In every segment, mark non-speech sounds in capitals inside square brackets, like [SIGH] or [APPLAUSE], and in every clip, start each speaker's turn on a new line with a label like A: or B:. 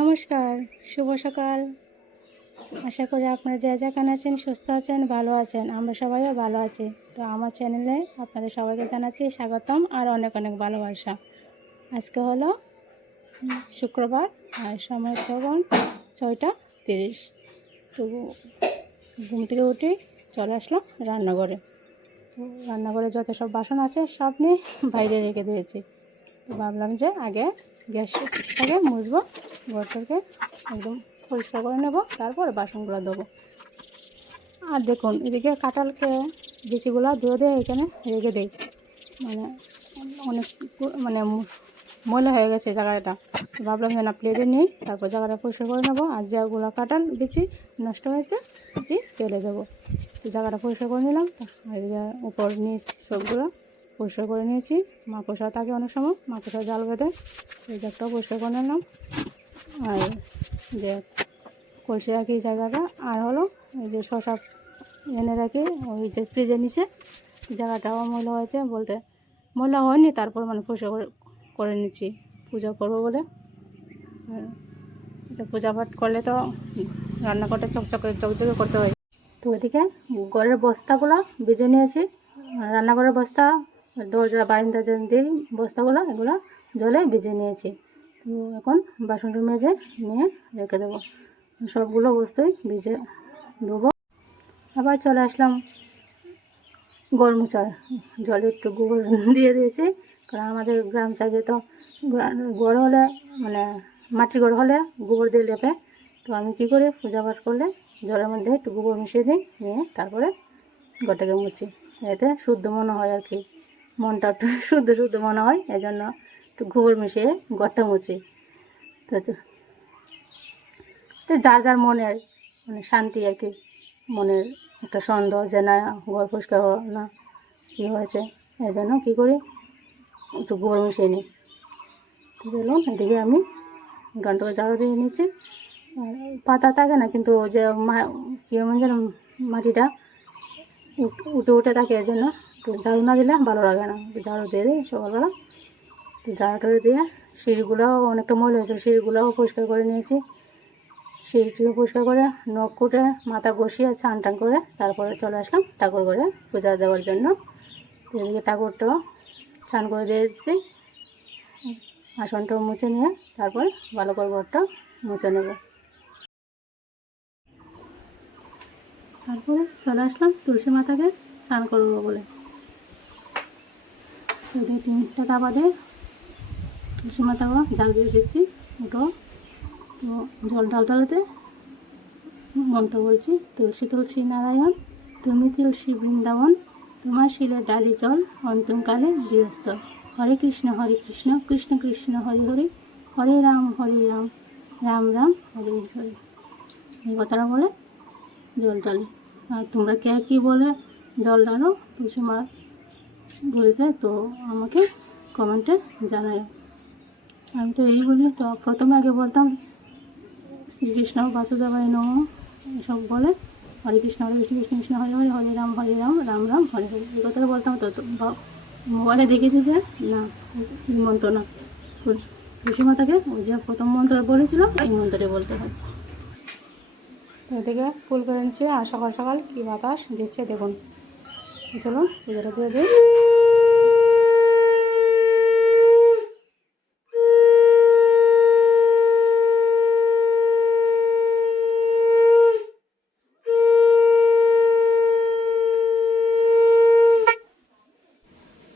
A: নমস্কার শুভ সকাল আশা করি আপনারা যা যা কেন আছেন সুস্থ আছেন ভালো আছেন আমরা সবাইও ভালো আছি তো আমার চ্যানেলে আপনাদের সবাইকে জানাচ্ছি স্বাগতম আর অনেক অনেক ভালোবাসা আজকে হলো শুক্রবার আর সময় তখন ছয়টা তিরিশ তো ঘুম থেকে উঠে চলে আসলাম রান্নাঘরে তো রান্নাঘরে যত সব বাসন আছে সব নিয়ে বাইরে রেখে দিয়েছি তো ভাবলাম যে আগে গ্যাসটাকে মুছবো ঘরটাকে একদম পরিষ্কার করে নেব তারপরে বাসনগুলো দেবো আর দেখুন এদিকে কাঁঠালকে বিচিগুলো ধুয়ে দিয়ে এখানে রেখে দেই মানে অনেক মানে ময়লা হয়ে গেছে জায়গাটা ভাবলাম যে না প্লেটে নিই তারপর জায়গাটা পরিষ্কার করে নেবো আর যেগুলো কাটান বেশি নষ্ট হয়েছে সেটি ফেলে দেবো তো জায়গাটা পরিষ্কার করে নিলাম আর উপর নিচ সবগুলো পরিষ্কার করে নিয়েছি মাকড়সা থাকে অনেক সময় মাকড়সা জাল বেঁধে এই জাগটাও পরিষ্কার করে নিলাম আর যে কষে রাখি এই জায়গাটা আর হলো এই যে শশা এনে রাখি ওই যে ফ্রিজের নিচে জায়গাটাও ময়লা হয়েছে বলতে ময়লা হয়নি তারপর মানে পরিষ্কার করে নিচ্ছি পূজা করবো বলে হ্যাঁ, এটা পূজা পাঠ করলে তো রান্নাঘরটা চকচকে চকচকে করতে হয় তো এদিকে ঘরের বস্তাগুলো বেজে নিয়েছি রান্নাঘরের বস্তা দরজা বাইন্দা যে বস্তাগুলো এগুলো জলে ভিজে নিয়েছি তো এখন বাসনটি মেজে নিয়ে রেখে দেবো সবগুলো বস্তুই ভিজে ধুবো আবার চলে আসলাম গরম চাল জলে একটু গোবর দিয়ে দিয়েছি কারণ আমাদের গ্রাম সাইডে তো গড় হলে মানে মাটির গড় হলে গোবর দিয়ে লেপে তো আমি কি করি পূজা পাঠ করলে জলের মধ্যে একটু গোবর মিশিয়ে দিই নিয়ে তারপরে গোটাকে মুছি এতে শুদ্ধ মনে হয় আর কি মনটা একটু [LAUGHS] শুদ্ধ শুদ্ধ মনে হয় এই জন্য একটু গোবর মিশিয়ে গড়টা মুছে তো তো যার যার মনের মানে শান্তি আর কি মনের একটা সন্দেহ যে না ঘর পরিষ্কার না কী হয়েছে এই জন্য কী করি একটু গোবর মিশিয়ে নিই তো চলুন এদিকে আমি গানটাকে ঝাড়ু দিয়ে নিচ্ছি পাতা থাকে না কিন্তু যে মা কী যেন মাটিটা উঠে উঠে থাকে এই জন্য তো ঝাড়ু না দিলে ভালো লাগে না ঝাড়ু দিয়ে দিই সকালবেলা তো ঝাড়ু দিয়ে সিঁড়িগুলাও অনেকটা ময়লা হয়েছে সিঁড়িগুলাও পরিষ্কার করে নিয়েছি সিঁড়িটিও পরিষ্কার করে নখ কুটে মাথা গসিয়ে চান টান করে তারপরে চলে আসলাম ঠাকুর ঘরে পূজা দেওয়ার জন্য এদিকে ঠাকুরটাও চান করে দিয়ে দিচ্ছি আসনটাও মুছে নিয়ে তারপর ভালো করে ঘরটাও মুছে নেব তারপরে চলে আসলাম তুলসী মাতাকে চান করবো বলে দুই তিনটা তা বাদে সময় তাও জাল দিয়ে দিচ্ছি ওটো তো জল ডালতে মন্ত্র বলছি তুলসী তুলসী নারায়ণ তুমি তুলসী বৃন্দাবন তোমার শিলের ডালি জল অন্তমকালে গৃহস্থ হরে কৃষ্ণ হরে কৃষ্ণ কৃষ্ণ কৃষ্ণ হরি হরি হরে রাম হরে রাম রাম রাম হরে হরে এই কথাটা বলে জল ডালি আর তোমরা কে কী বলে জল ডালো তুলসী মা বুঝতে তো আমাকে কমেন্টে জানায় আমি তো এই বলি তো প্রথমে আগে বলতাম শ্রীকৃষ্ণ বাসুদেবায় নম এসব বলে হরে কৃষ্ণ হরে কৃষ্ণ কৃষ্ণ কৃষ্ণ হরে হরে হরে রাম হরে রাম রাম রাম হরে হরে এই কথাটা বলতাম তো মোবাইলে দেখেছি যে না এই মন্ত্র না কুসুমাতাকে ওই যে প্রথম মন্ত্র বলেছিলাম এই মন্ত্রে বলতে হয় এদিকে ফুল করে নিচ্ছে আর সকাল সকাল কী বাতাস দিচ্ছে দেখুন চলো এবারে দিয়ে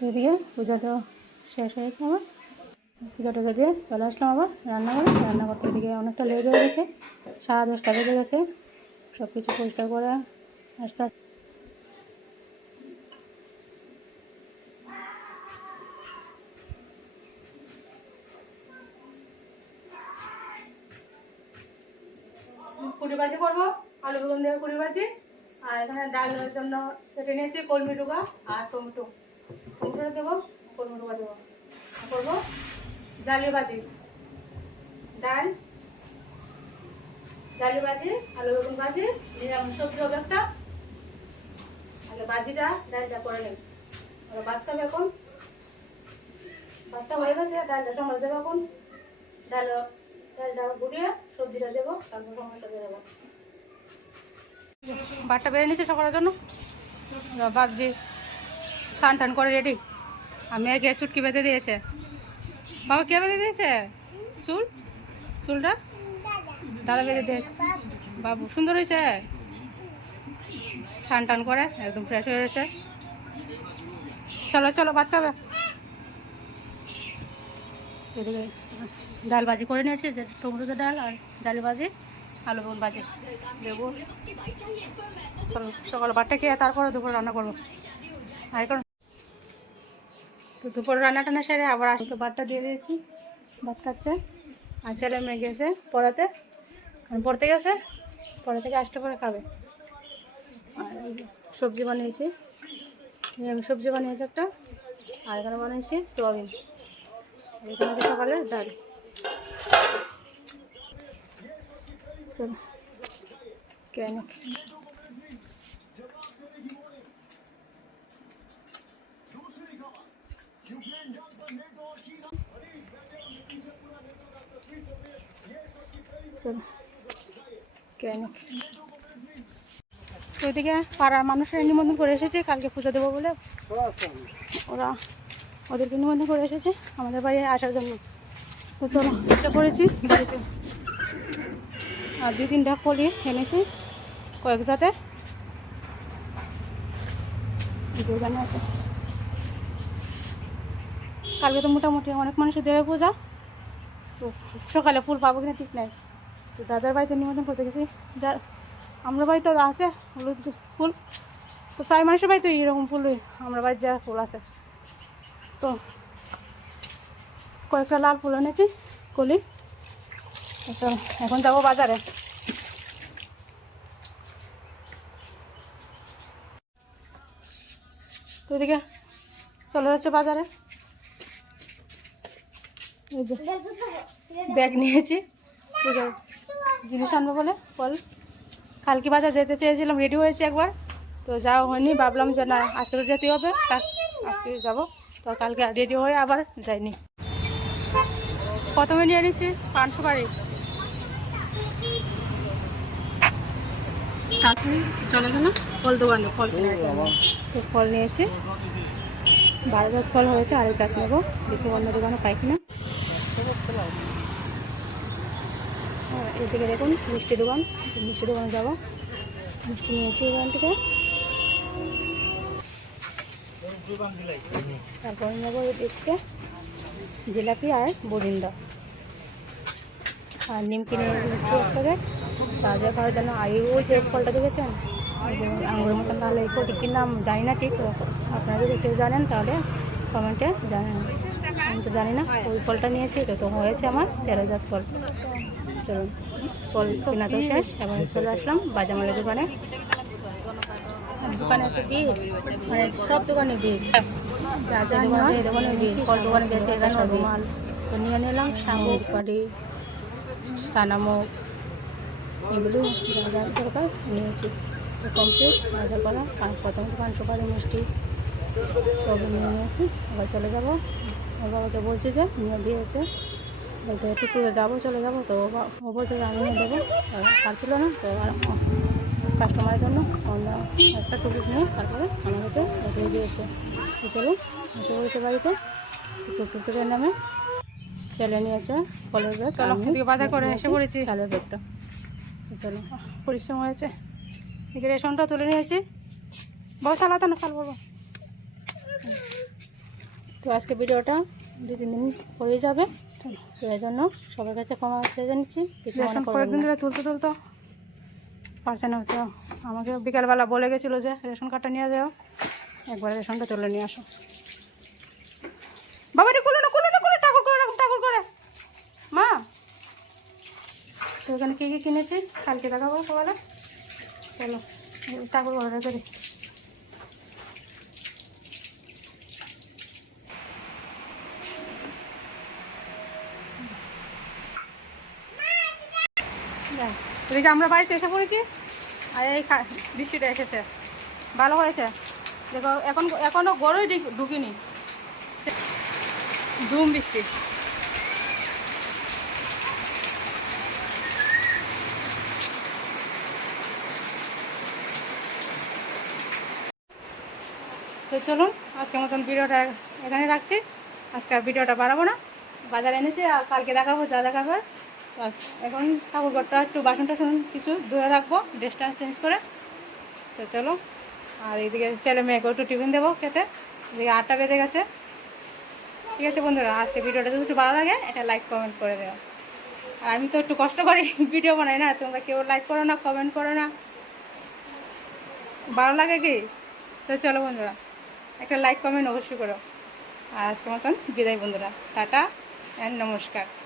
A: দিই দিয়ে পূজা শেষ হয়েছে আমার পুজোটা যদি চলে আসলাম আবার রান্নাঘরে রান্না করতে দিকে অনেকটা লেট হয়ে গেছে সারা দশটা লেগে গেছে সব কিছু পরিষ্কার করে আস্তে আস্তে ভাজি করবো আলু বেগুন দিয়ে কুড়ি বাজি আর এখানে ডালের জন্য কেটে নিয়েছি কলমি টুকা আর টমেটো টমেটোটা দেবো কলমি টুকা দেবো করবো জালি ভাজি ডাল জালি ভাজি আলু বেগুন বাজি নিরামিষ সবজি হবে একটা আগে বাজিটা ডালটা করে নিই আর ভাতটা এখন ভাতটা হয়ে গেছে ডালটা সময় দেবো এখন ডাল ভাতটা বেড়ে নিচ্ছে সকালের জন্য ভাবছি স্নান টান করে রেডি আর মেয়ে গিয়ে চুটকি বেঁধে দিয়েছে বাবা কে বেঁধে দিয়েছে চুল চুলটা দাদা বেঁধে দিয়েছে বাবু সুন্দর হয়েছে স্নান টান করে একদম ফ্রেশ হয়ে রয়েছে চলো চলো ভাত খাবে ডাল ভাজি করে নিয়েছি যে টমেটোতে ডাল আর জালি ভাজি আলু বেগুন ভাজি দেবো সকাল বারটা খেয়ে তারপরে দুপুরে রান্না করবো আর কারণ তো দুপুরে রান্না টানা সেরে আবার আসতে বারটা দিয়ে দিয়েছি ভাত খাচ্ছে আর ছেলে মেয়ে গেছে পড়াতে পড়তে গেছে পড়া থেকে আসতে পরে খাবে আর সবজি বানিয়েছি সবজি বানিয়েছি একটা আর এখানে বানিয়েছি সোয়াবিন ওইদিকে পাড়ার মানুষের নিমন্ত্রণ করে এসেছে কালকে পূজা দেবো বলে ওরা ওদেরকে নিবন্ধন করে এসেছে আমাদের বাড়ি আসার জন্য তো চলো চেষ্টা করেছি আর দুই তিনটা কলি এনেছি কয়েক জাতের আছে কালকে তো মোটামুটি অনেক মানুষের দেবে পূজা তো সকালে ফুল পাবো কিনা ঠিক নাই তো দাদার বাড়িতে নিমন্ত্রণ করতে গেছি যা আমরা বাড়িতে আছে হলুদ ফুল তো প্রায় মানুষের বাড়িতে এইরকম ফুল আমরা বাড়িতে যা ফুল আছে তো কয়েকটা লাল ফুল এনেছি কলি তো এখন যাবো বাজারে তো এদিকে চলে যাচ্ছে বাজারে ব্যাগ নিয়েছি জিনিস আনবো বলে বল কালকে বাজার যেতে চেয়েছিলাম রেডি হয়েছে একবার তো যাওয়া হয়নি ভাবলাম যে না আজকে যেতে হবে আজকে যাবো তো কালকে রেডি হয়ে আবার যাইনি প্রথমে নিয়ে নিচ্ছি পাঁচশো বাড়ি চলে ফল নিয়েছি ফল হয়েছে নেবো দোকানে হ্যাঁ, দেখুন মিষ্টি দোকান মিষ্টি দোকানে যাবো মিষ্টি নিয়েছি এখান থেকে তারপরে নেবো এদিকে জিলাপি আর বরিন্দা আর নিমকি নিয়েছি এক প্যাকেট সাজা খাওয়ার জন্য আর ওই যে ফলটা দেখেছেন যেমন আঙুরের মতন তাহলে এই ফলটি নাম জানি না ঠিক আপনারা যদি কেউ জানেন তাহলে কমেন্টে জানেন আমি তো জানি না ওই ফলটা নিয়েছি তো তো হয়েছে আমার তেরোজাত ফল চলুন ফল কেনা তো শেষ এবং চলে আসলাম বাজামালের দোকানে দোকানে তো ভিড় মানে সব দোকানে ভিড় যা যা দোকানে এই দোকানে ভিড় কল দোকানে গেছে এখানে রুমাল তো নিয়ে নিলাম শামুক বাড়ি সানামুখ এগুলো যা যা দরকার নিয়েছি তো কমপ্লিট বাজার করা আর প্রথম দোকান সুপারি মিষ্টি সব নিয়ে নিয়েছি এবার চলে যাবো ওর বাবাকে বলছি যে নিয়ে দিয়ে যেতে বলতে টুকুতে যাবো চলে যাবো তো ও বলছে যে আমি দেবো পারছিল না তো এবার কাস্টমারের জন্য আমরা একটা কুকুর নিয়ে তারপরে আমাদেরকে দিয়ে দিয়েছে চলুন এসে হয়েছে বাড়িতে থেকে নামে চলে নিয়েছে ফলের ব্যাগ চলো বাজার করে এসে পড়েছি চালের ব্যাগটা চলো পরিশ্রম হয়েছে রেশনটা তুলে নিয়েছি বস আলাদা না চাল বলবো তো আজকে ভিডিওটা দু তিন দিন হয়ে যাবে তো এই জন্য সবার কাছে ক্ষমা চেয়ে নিচ্ছি কিছু তুলতে তুলতো না তো আমাকে বিকালবেলা বলে গেছিলো যে রেশন কার্ডটা নিয়ে যাও একবার রেশনটা তুলে নিয়ে আসো বাবা এটা খুলো না খুলো না খুলো ঠাকুর করে রাখুন ঠাকুর করে মা তো ওখানে কী কী কিনেছি কালকে দেখাবো সকালে চলো ঠাকুর করে রেখে দিই যে আমরা বাড়িতে এসে পড়েছি আর এই বৃষ্টিটা এসেছে ভালো হয়েছে দেখো এখন এখনও গরুই ঢুকিনি ধুম বৃষ্টি তো চলুন আজকের মতন ভিডিওটা এখানে রাখছি আজকে ভিডিওটা বাড়াবো না বাজারে এনেছি আর কালকে দেখাবো যা দেখাবার বাস এখন ঠাকুরঘরটা একটু বাসন টাসন কিছু ধুয়ে রাখবো ড্রেসটা চেঞ্জ করে তো চলো আর এইদিকে ছেলে মেয়েকেও একটু টিফিন দেবো খেতে এদিকে আটটা বেজে গেছে ঠিক আছে বন্ধুরা আজকে ভিডিওটা যদি একটু ভালো লাগে এটা লাইক কমেন্ট করে দেবো আর আমি তো একটু কষ্ট করে ভিডিও বানাই না তোমরা কেউ লাইক করো না কমেন্ট করো না ভালো লাগে কি তো চলো বন্ধুরা একটা লাইক কমেন্ট অবশ্যই করো আর আজকে মতন বিদায় বন্ধুরা টাটা অ্যান্ড নমস্কার